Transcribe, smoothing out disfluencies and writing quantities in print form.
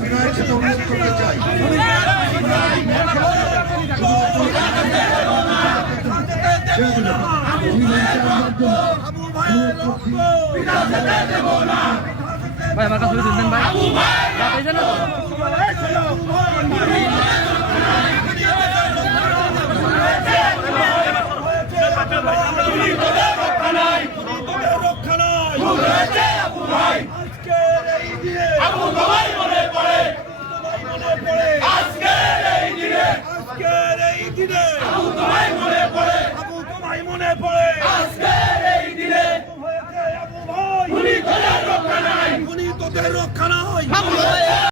বিনয়ের সাথে অনুরোধ করতে চাই ভাই আমার কাছে দিন ভাই পাইছেন না রক্ষা নাই